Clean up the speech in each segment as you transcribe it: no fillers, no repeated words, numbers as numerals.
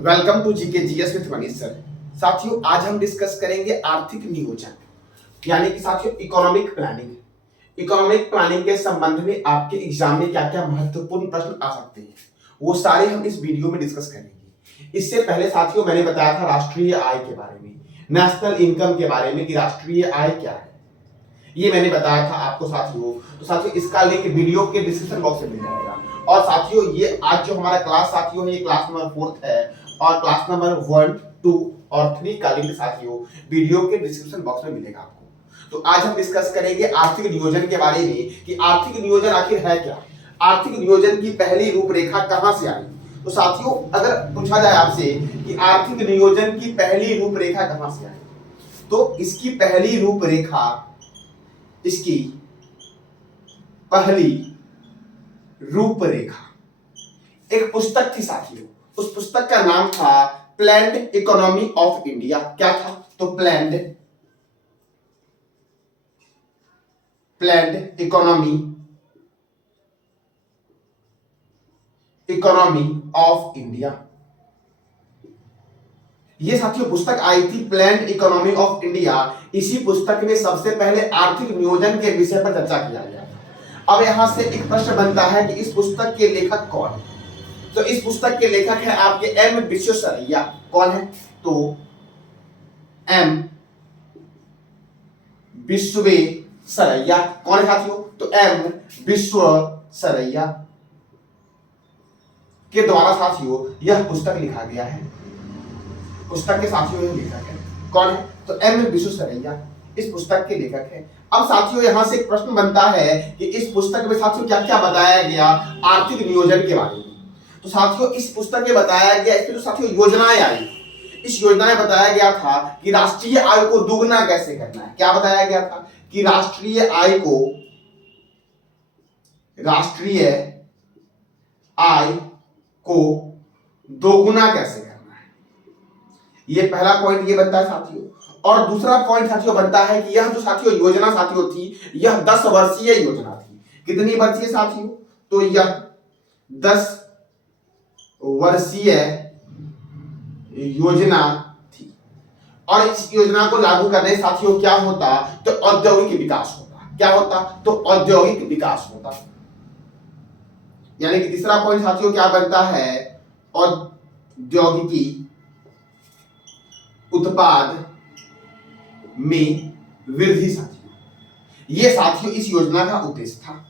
Welcome to GK GS with Manish sir. साथियों, आज हम डिस्कस करेंगे आर्थिक नियोजन यानी कि साथियों इकोनॉमिक प्लानिंग। इकोनॉमिक प्लानिंग के संबंध में आपके एग्जाम में क्या क्या महत्वपूर्ण प्रश्न आ सकते हैं वो सारे हम इस वीडियो में डिस्कस करेंगे। इससे पहले साथियों मैंने बताया था राष्ट्रीय आय के बारे में, नेशनल इनकम के बारे में कि राष्ट्रीय आय क्या है, ये मैंने बताया था आपको साथियों। तो साथियों इसका लिंक वीडियो के डिस्क्रिप्शन बॉक्स में मिल जाएगा। और साथियों ये आज जो हमारा क्लास साथियों है ये क्लास नंबर 4 है और क्लास नंबर 1, 2 और 3 का लिंक साथियों वीडियो के डिस्क्रिप्शन बॉक्स में मिलेगा आपको। तो आज हम डिस्कस करेंगे आर्थिक नियोजन के बारे में कि आर्थिक नियोजन आखिर है क्या, आर्थिक नियोजन की पहली रूपरेखा कहां से आई। तो साथियों अगर पूछा जाए आपसे कि आर्थिक नियोजन की पहली रूपरेखा कहां से आई, तो इसकी पहली रूपरेखा, इसकी पहली रूपरेखा एक पुस्तक थी साथियों। उस पुस्तक का नाम था प्लान्ड इकोनॉमी ऑफ इंडिया। क्या था? तो प्लान्ड इकोनॉमी ऑफ इंडिया। ये साथियों पुस्तक आई थी प्लान्ड इकोनॉमी ऑफ इंडिया। इसी पुस्तक में सबसे पहले आर्थिक नियोजन के विषय पर चर्चा किया गया था। अब यहां से एक प्रश्न बनता है कि इस पुस्तक के लेखक कौन है। तो इस पुस्तक के लेखक है आपके एम विश्वेश्वरैया। कौन है? तो एम विश्वेश्वरैया। कौन है साथियों? तो एम विश्वेश्वरैया के द्वारा साथियों यह पुस्तक लिखा गया है। पुस्तक के साथियों यह लेखक है। कौन है? तो एम विश्वेश्वरैया इस पुस्तक के लेखक है। अब साथियों यहां से एक प्रश्न बनता है कि इस पुस्तक में साथियों क्या क्या बताया गया आर्थिक नियोजन के बारे में। तो साथियों इस पुस्तक में बताया गया, इसमें जो साथियों योजनाएं आई, इस योजना में बताया गया था कि राष्ट्रीय आय को दुगना कैसे करना है। क्या बताया गया था? कि राष्ट्रीय आय को दोगुना कैसे करना है। ये पहला पॉइंट ये बनता है साथियों। और दूसरा पॉइंट साथियों बनता है कि यह जो साथियों योजना साथियों थी यह 10 वर्षीय योजना थी। कितनी वर्षीय साथियों? तो यह 10 वर्षीय योजना थी। और इस योजना को लागू करने साथियों क्या होता? तो औद्योगिक विकास होता। क्या होता? तो औद्योगिक विकास होता। यानी कि तीसरा पॉइंट साथियों क्या बनता है? औद्योगिकी उत्पाद में वृद्धि साथियों। ये साथियों इस योजना का उद्देश्य था।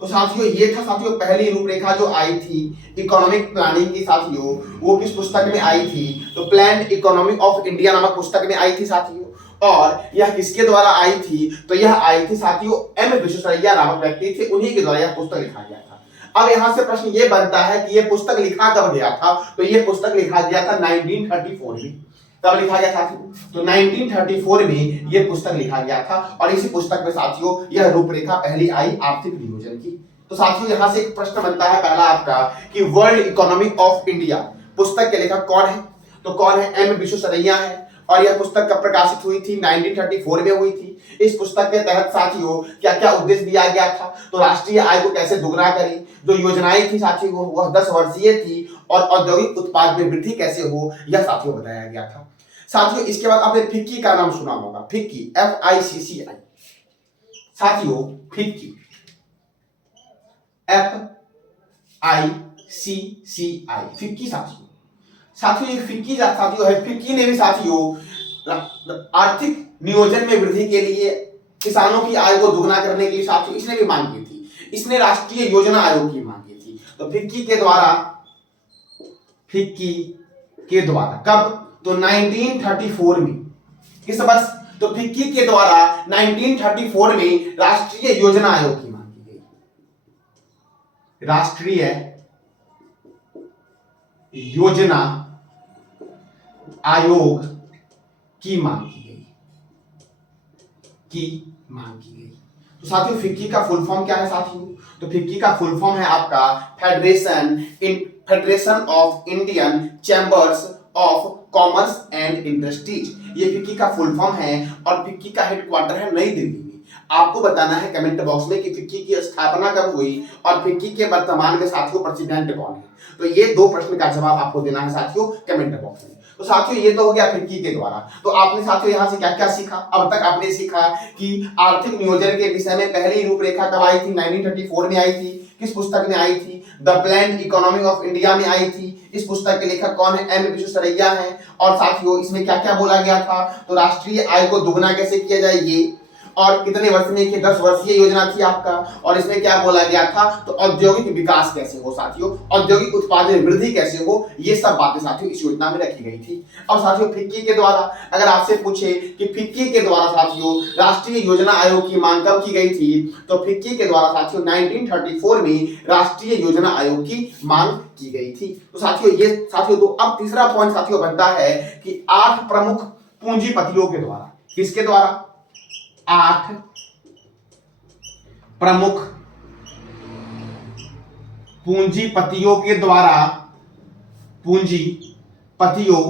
तो साथियों ये था साथियों पहली रूपरेखा जो आई थी इकोनॉमिक प्लानिंग की साथियों, वो किस पुस्तक में आई थी? तो प्लान्ड इकोनॉमी ऑफ इंडिया नामक पुस्तक में आई थी साथियों। और यह किसके द्वारा आई थी? तो यह आई थी साथियों एम विश्वेश्वरैया नामक व्यक्ति थे, उन्हीं के द्वारा यह पुस्तक लिखा गया था। अब यहां से प्रश्न ये बनता है कि यह पुस्तक लिखा कब गया था? तो यह पुस्तक लिखा गया था 1934 में। कब लिखा गया साथियों? तो 1934 में यह पुस्तक लिखा गया था। और इसी पुस्तक में साथियों यह रूपरेखा पहली आई आर्थिक नियोजन की। तो साथियों यहां से एक प्रश्न बनता है पहला आपका कि वर्ल्ड इकोनॉमी ऑफ इंडिया पुस्तक के लेखक कौन है? तो कौन है? एम विश्वेश्वरैया है। और यह पुस्तक कब प्रकाशित हुई थी? 1934 में हुई थी। इस पुस्तक के तहत साथियों क्या क्या उद्देश्य दिया गया था? तो राष्ट्रीय आय को कैसे दुगना करें, जो योजनाएं थी साथियों वह 10 वर्षीय थी, और औद्योगिक उत्पाद में वृद्धि कैसे हो यह साथियों बताया गया था। साथियों इसके बाद आपने फिक्की का नाम सुना होगा। फिक्की FICCI साथियों, फिक्की FICCI फिक्की साथियों ये फिक्की साथियों है। फिक्की ने भी साथियों आर्थिक नियोजन में वृद्धि के लिए, किसानों की आय को दुगना करने के लिए साथियों इसने भी मांग की थी। इसने राष्ट्रीय योजना आयोग की मांग की थी। तो फिक्की के द्वारा कब? तो 1934 में। किस वर्ष? तो फिक्की के द्वारा 1934 में राष्ट्रीय योजना आयोग की मांग की गई। राष्ट्रीय योजना आयोग की मांग की गई। तो साथियों फिक्की का फुल फॉर्म क्या है साथियों? तो फिक्की का फुल फॉर्म है आपका federation of Indian chambers of commerce and industries. ये फिक्की का फुल फॉर्म है और फिक्की का हेडक्वार्टर है नई दिल्ली में। आपको बताना है कमेंट बॉक्स में कि फिक्की की स्थापना कब हुई और फिक्की के वर्तमान में साथियों प्रेसिडेंट कौन है। तो ये दो प्रश्न का जवाब आपको देना है साथियों कमेंट बॉक्स में। तो साथियों ये तो हो गया फिक्की के द्वारा। तो आपने साथियों यहाँ से क्या क्या सीखा? अब तक आपने सीखा कि आर्थिक नियोजन के विषय में पहली रूपरेखा कब आई थी? 1934 में आई थी। किस पुस्तक में आई थी? The planned economy of India में आई थी। इस पुस्तक के लेखक कौन है? एम विश्वेश्वरैया हैं। और साथियों इसमें क्या क्या बोला गया था? तो राष्ट्रीय आय को दुगना कैसे किया जाए ये, और कितने वर्ष में की 10 वर्षीय योजना थी आपका, और इसमें क्या बोला गया था? तो औद्योगिक विकास कैसे हो साथियों, औद्योगिक उत्पादन वृद्धि कैसे हो, ये सब बातें साथियों इस योजना में रखी गई थी। अब साथियों फिक्की के द्वारा अगर आपसे पूछे कि फिक्की के द्वारा साथियों राष्ट्रीय योजना आयोग की मांग कब की गई थी, तो फिक्की के द्वारा साथियों 1934 में राष्ट्रीय योजना आयोग की मांग की गई थी। तो साथियों ये साथियों तो अब तीसरा पॉइंट साथियों बनता है कि 8 प्रमुख पूंजीपतियों के द्वारा, किसके द्वारा? 8 प्रमुख पूंजीपतियों के द्वारा, पूंजीपतियों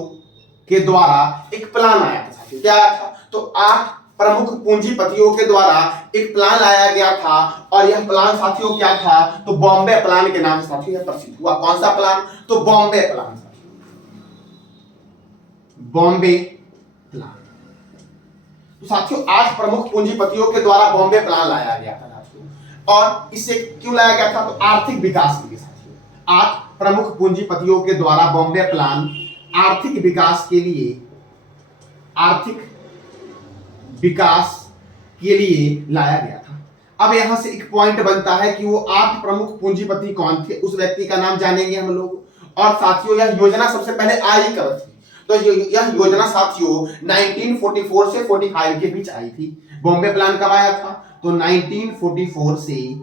के द्वारा एक प्लान आया था साथियों। क्या आया था? तो 8 प्रमुख पूंजीपतियों के द्वारा एक प्लान लाया गया था, और यह प्लान साथियों क्या था? तो बॉम्बे प्लान के नाम से साथियों यह प्रसिद्ध हुआ। कौन सा प्लान? तो बॉम्बे प्लान, बॉम्बे प्लान। तो साथियों 8 प्रमुख पूंजीपतियों के द्वारा बॉम्बे प्लान लाया गया था साथियों। और इसे क्यों लाया गया था? तो आर्थिक विकास के लिए साथियों। 8 प्रमुख पूंजीपतियों के द्वारा बॉम्बे प्लान आर्थिक विकास के लिए, आर्थिक विकास के लिए लाया गया था। अब यहां से एक पॉइंट बनता है कि वो 8 प्रमुख पूंजीपति कौन थे, उस व्यक्ति का नाम जानेंगे हम लोग। और साथियों यह योजना सबसे पहले आई कब थी? तो यह योजना साथियों 1944 से 45 के बीच आई थी। बॉम्बे प्लान कब आया था? तो 1944 से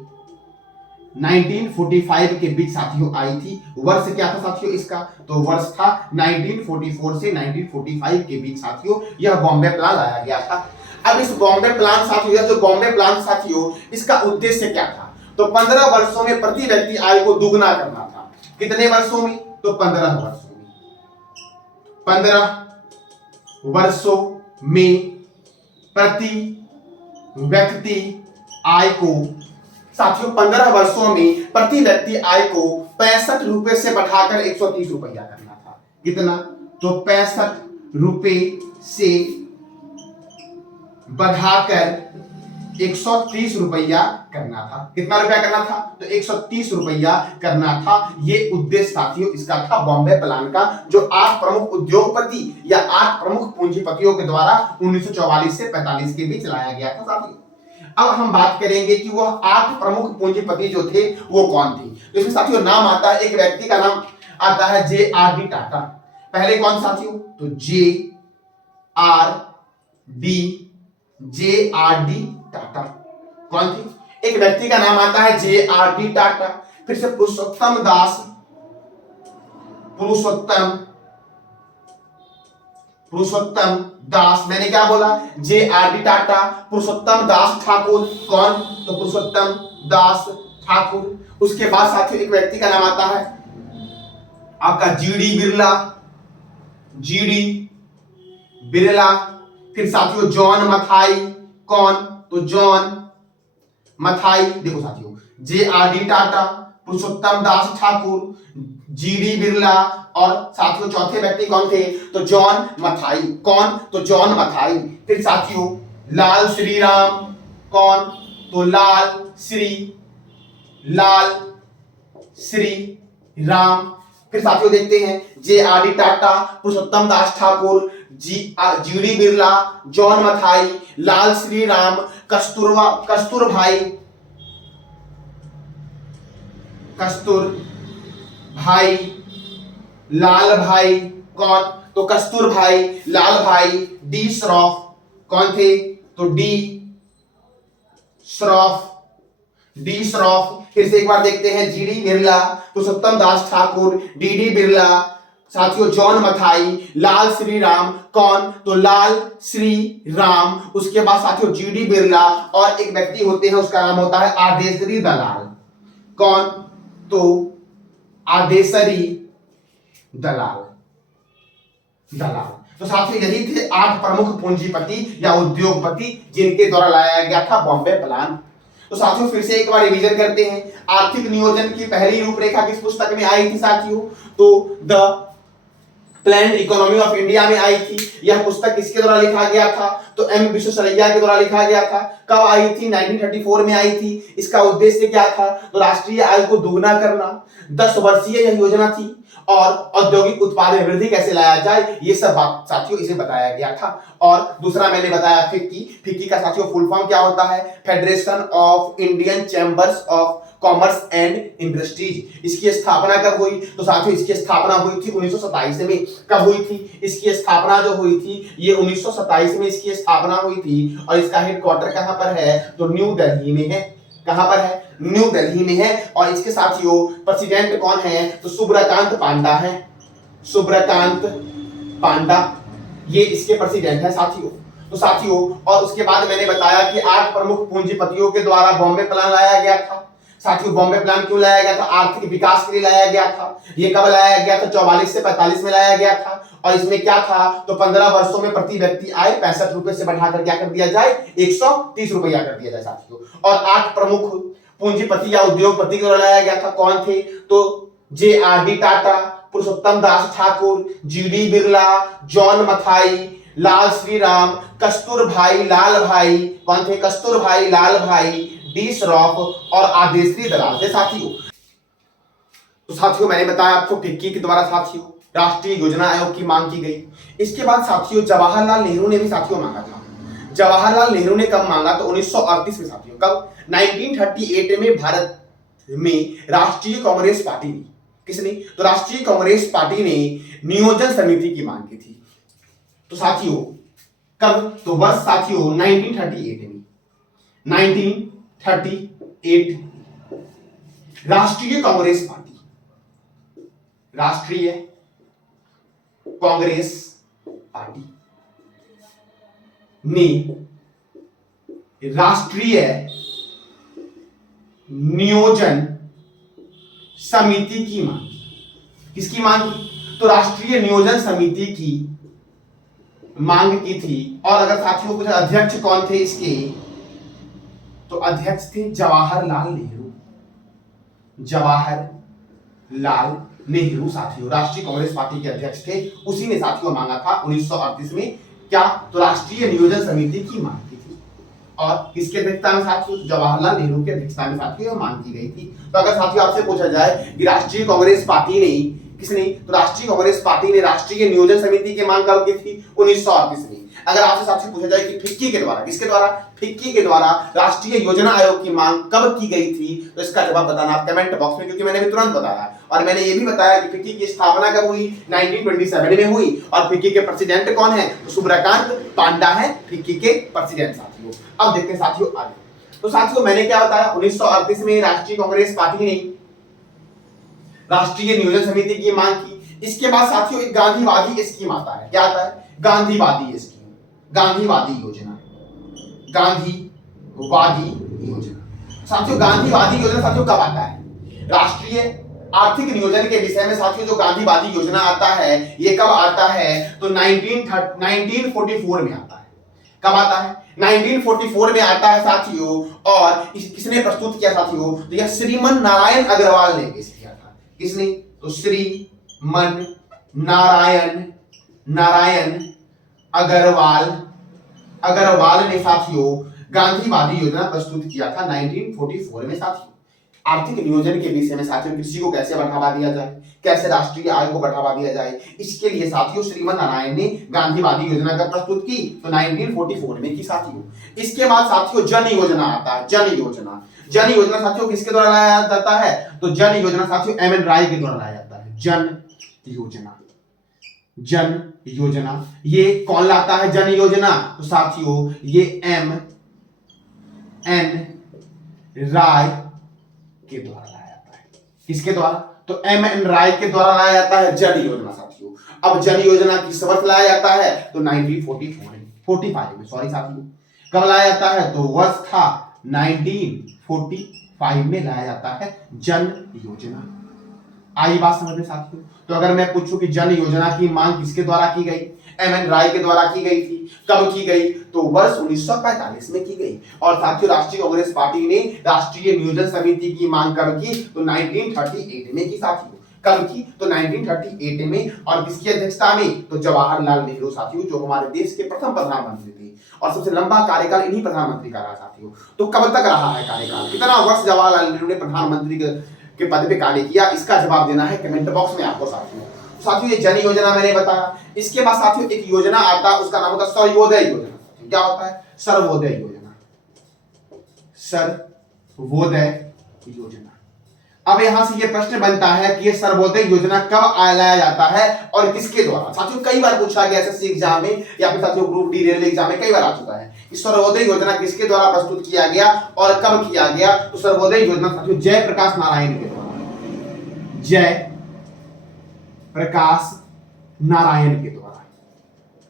1945 के बीच साथियों आई थी। वर्ष क्या था साथियों इसका? तो वर्ष था 1944 से 1945 के बीच साथियों यह बॉम्बे प्लान लाया गया था। अब इस बॉम्बे प्लान साथियों, यह जो बॉम्बे प्लान साथियों, इसका उद्देश्य क्या था? तो 15 वर्षों में प्रति व्यक्ति आय को दुगना करना था। कितने वर्षों में? तो 15 वर्षों में। 15 वर्षों में प्रति व्यक्ति आय को साथियों 15 वर्षों में प्रति व्यक्ति आय को 65 रुपए से बढ़ाकर 130 रुपया करना था। कितना? तो 65 रुपए से बढ़ाकर 130 रुपया करना था। कितना रुपया करना था? तो 130 रुपया करना था। ये उद्देश्य साथियों इसका था बॉम्बे प्लान का, जो 8 प्रमुख उद्योगपति या 8 प्रमुख पूंजीपतियों के द्वारा 1944 से 45 के बीच लाया गया था साथियों। अब हम बात करेंगे कि वह 8 प्रमुख पूंजीपति जो थे वो कौन थे। तो इसमें साथियों नाम आता है, एक व्यक्ति का नाम आता है JRD टाटा। पहले कौन साथियों? तो JRD टाटा कौन थे? एक व्यक्ति का नाम आता है JRD टाटा। फिर से पुरुषोत्तम दास, मैंने क्या बोला? JRD टाटा, पुरुषोत्तम दास ठाकुर। कौन? तो पुरुषोत्तम दास ठाकुर। उसके बाद साथियों एक व्यक्ति का नाम आता है आपका GD बिरला। फिर साथियों जॉन मथाई। कौन? तो जॉन मथाई। देखो साथियों JRD टाटा, पुरुषोत्तम दास ठाकुर, GD बिरला, और साथियों चौथे व्यक्ति कौन थे? तो जॉन मथाई। कौन? तो जॉन मथाई। फिर साथियों लाल श्री राम। कौन? तो लाल श्री राम। फिर साथियों देखते हैं JRD टाटा, पुरुषोत्तम दास ठाकुर, GD बिरला, जॉन मथाई, लाल श्री राम, कस्तूर भाई, लाल भाई। कौन? तो कस्तूर भाई, लाल भाई, D श्रॉफ। कौन थे? तो D श्रॉफ। फिर से एक बार देखते हैं GD बिरला, पुरुषोत्तम दास ठाकुर, DD बिरला, साथियों जॉन मथाई, लाल श्री राम। कौन? तो लाल श्री राम। उसके बाद साथियों GD बिरला, और एक व्यक्ति होते हैं उसका नाम होता है आदेसरी दलाल। कौन? तो आदेसरी दलाल। तो साथियों यही थे 8 प्रमुख पूंजीपति या उद्योगपति जिनके द्वारा लाया गया था बॉम्बे प्लान। तो साथियों फिर से एक बार रिवीजन करते हैं। आर्थिक नियोजन की पहली रूपरेखा किस पुस्तक में आई थी साथियों? तो the plan economy of India में आई थी। यह पुस्तक किसके द्वारा लिखा गया था? तो एम विश्वेश्वरैया के द्वारा लिखा गया था। कब आई थी? 1934 में आई थी। इसका उद्देश्य क्या था? तो राष्ट्रीय आय को दोगुना करना। 10 वर्षीय यह योजना थी और औद्योगिक उत्पादन में वृद्धि कैसे लाया जाए ये सब बात साथियों इसे बताया गया था। और दूसरा मैंने बताया फिक्की। फिक्की का साथियों फुल फॉर्म क्या होता है? Federation of Indian chambers of commerce and industries. इसकी स्थापना कब हुई? तो साथियों इसकी स्थापना हुई थी 1927 में। कब हुई थी इसकी स्थापना? जो हुई थी ये 1927 में इसकी स्थापना हुई थी। और इसका हेडक्वार्टर कहां पर है? तो न्यू दिल्ली में है। कहां पर है? न्यू दिल्ली में है। और इसके साथियों प्रेसिडेंट कौन है? तो सुब्रकांत पांडा है। सुब्रकांत पांडा ये इसके प्रेसिडेंट है साथियों। तो साथियों और उसके बाद मैंने बताया कि 8 प्रमुख पूंजीपतियों के द्वारा बॉम्बे प्लान लाया गया था। साथियों बॉम्बे प्लान क्यों लाया गया था? आर्थिक विकास के लिए लाया गया था। ये कब लाया गया था? 44 से 45 में लाया गया था। और इसमें क्या था? तो 15 वर्षों में प्रति व्यक्ति आय 65 रुपए से बढ़ाकर क्या कर दिया जाए? 130 रुपया कर दिया जाए साथियों। और 8 प्रमुख पूंजीपति या उद्योगपति को लाया गया था। कौन थे? तो JRD टाटा, पुरुषोत्तम दास ठाकुर, GD बिरला, जॉन मथाई, लाल श्रीराम, कस्तूरभाई लाल भाई। कौन थे? कस्तूरभाई लाल भाई, डी श्रॉफ और आदेश्री दलाल थे साथियों। तो साथियों मैंने बताया आपको फिक्की के द्वारा साथियों राष्ट्रीय योजना आयोग की मांग की गई। इसके बाद साथियों जवाहरलाल नेहरू ने भी साथियों मांगा था। जवाहरलाल नेहरू ने कब मांगा? तो 1938 में साथियों। कब? 1938 में भारत में राष्ट्रीय कांग्रेस पार्टी ने, किसने? तो राष्ट्रीय कांग्रेस पार्टी ने नियोजन समिति की मांग की थी। तो साथियों कब? तो वर्ष साथियों 1938 में। 1938 राष्ट्रीय कांग्रेस पार्टी, राष्ट्रीय कांग्रेस पार्टी ने राष्ट्रीय नियोजन समिति की मांग की। किसकी मांग की? तो राष्ट्रीय नियोजन समिति की मांग की थी। और अगर साथियों कुछ अध्यक्ष कौन थे इसके? तो अध्यक्ष थे जवाहरलाल नेहरू। जवाहरलाल नेहरू साथियों राष्ट्रीय कांग्रेस पार्टी के अध्यक्ष थे। उसी ने साथियों मांगा था 1938 में क्या? तो राष्ट्रीय नियोजन समिति की मांग की थी। और किसके अध्यक्षता में साथियों? जवाहरलाल नेहरू के अध्यक्षता में साथियों मांग की गई थी। तो अगर साथियों आपसे पूछा जाए कि राष्ट्रीय कांग्रेस पार्टी ने, किसने? तो राष्ट्रीय कांग्रेस पार्टी ने राष्ट्रीय नियोजन समिति की मांग कब की थी? 1938 में। अगर आपसे साथियों पूछा जाए कि फिक्की के द्वारा, किसके द्वारा? फिक्की के द्वारा राष्ट्रीय योजना आयोग की मांग कब की गई थी? तो इसका जवाब बताना आप कमेंट बॉक्स में, क्योंकि मैंने भी तुरंत बताया। और मैंने ये भी बताया कि फिक्की की स्थापना कब हुई? 1927 में हुई। और फिक्की के प्रेसिडेंट कौन है? तो सुब्रकांत पांडा है फिक्की के प्रेसिडेंट साथियों। अब देखते हैं साथियों आगे। तो साथियों मैंने क्या बताया? 1938 में राष्ट्रीय कांग्रेस पार्टी ने राष्ट्रीय नियोजन समिति की मांग की। इसके बाद साथियों एक गांधीवादी स्कीम आता है। क्या आता है? गांधीवादी स्कीम, गांधीवादी योजना, गांधीवादी योजना। साथियों गांधीवादी योजना साथियों कब आता है? राष्ट्रीय आर्थिक नियोजन के विषय में साथियों जो गांधीवादी योजना आता है ये कब आता है? तो 1944 में आता है। कब आता है? 1944 में आता है साथियों। और किसने प्रस्तुत किया साथियों? तो यह श्रीमन नारायण अग्रवाल ने पेश किया था। किसने? तो श्रीमन नारायण अग्रवाल ने साथियों गांधीवादी योजना प्रस्तुत किया था 1944 में साथियों। आर्थिक नियोजन के विषय में साथियों कृषि को कैसे बढ़ावा दिया जाए, कैसे राष्ट्रीय आय को बढ़ावा दिया जाए, इसके लिए साथियों श्रीमन नारायण ने गांधीवादी योजना का प्रस्तुत की तो 1944 में की साथियों। इसके बाद साथियों जन योजना आता है। जन योजना साथियों किसके द्वारा लाया जाता है? तो जन योजना साथियों MN राय के द्वारा लाया जाता है। जन योजना ये कौन लाता है? जन योजना तो साथियों ये MN राय के द्वारा लाया जाता है। किसके द्वारा? तो MN राय के द्वारा लाया जाता है जन योजना साथियों। अब जन योजना किस वर्ष लाया जाता है? तो 1945 में सॉरी साथियों। कब लाया जाता है? तो वर्ष था 1945 में लाया जाता है जन योजना। आई बात समझ में साथियों? तो अगर मैं पूछूं कि जन योजना की मांग किसके द्वारा की गई, एम.एन. राय के द्वारा की गई थी, कब की गई, तो वर्ष 1945 में की गई। और साथियों राष्ट्रीय कांग्रेस पार्टी ने राष्ट्रीय नियोजन समिति की मांग कब की, तो 1938 में की साथियों। कब की, तो 1938 में। और किसकी अध्यक्षता में, तो जवाहरलाल नेहरू साथियों, जो हमारे देश के प्रथम प्रधानमंत्री थे और सबसे लंबा कार्यकाल इन्हीं प्रधानमंत्री का रहा साथियों। तो कब तक रहा है कार्यकाल, कितना वर्ष जवाहरलाल नेहरू ने प्रधानमंत्री के पद पे कार्य किया, इसका जवाब देना है कमेंट बॉक्स में आपको साथियों। साथियों ये जन योजना मैंने बताया। इसके बाद साथियों एक योजना आता है, उसका नाम होता है सर्वोदय योजना। क्या होता है, सर्वोदय योजना, सर्वोदय योजना। अब यहां से ये प्रश्न बनता है कि ये सर्वोदय योजना कब लाया जाता है और किसके द्वारा। साथियों कई बार पूछा गया एसएससी एग्जाम में या फिर साथियों ग्रुप डी रेलवे एग्जाम में कई बार आ चुका है कि सर्वोदय योजना किसके द्वारा प्रस्तुत किया गया और कब किया गया। तो सर्वोदय योजना साथियों जयप्रकाश नारायण के द्वारा, जय प्रकाश नारायण के द्वारा,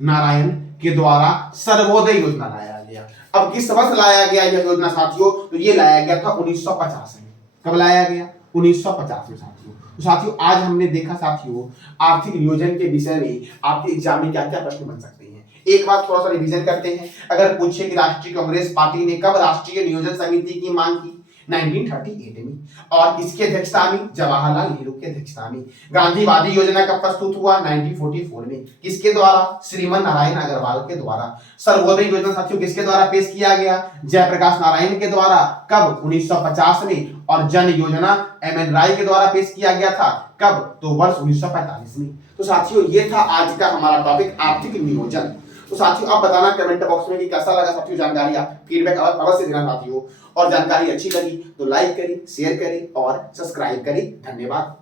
नारायण के द्वारा सर्वोदय योजना लाया गया। अब किस वर्ष लाया गया यह योजना साथियों, तो ये लाया गया था 1950 में। कब लाया गया, 1950 में साथियों। तो साथियों आज हमने देखा साथियों आर्थिक नियोजन के विषय में आपके एग्जाम में क्या क्या प्रश्न बन सकते हैं। एक बार थोड़ा सा रिवीजन करते हैं। अगर पूछे कि राष्ट्रीय कांग्रेस पार्टी ने कब राष्ट्रीय नियोजन समिति की मांग की, 1938 में। और किसकी अध्यक्षता में, जवाहरलाल नेहरू की अध्यक्षता में। गांधीवादी योजना कब प्रस्तुत हुआ, 1944 में। किसके द्वारा, श्रीमन नारायण अग्रवाल के द्वारा। सर्वोदय योजना साथियों किसके द्वारा पेश किया गया, जयप्रकाश नारायण के द्वारा। कब, 1950 में। और जन योजना एम.एन. राय के द्वारा पेश किया गया था, कब, तो वर्ष 1945 में। तो साथियों ये था आज का हमारा टॉपिक आर्थिक नियोजन। तो साथियों आप बताना कमेंट बॉक्स में कि कैसा लगा साथियों जानकारी, आप फीडबैक अवश्य देना साथियों। और जानकारी अच्छी लगी तो लाइक करें, शेयर करें और सब्सक्राइब करें। धन्यवाद।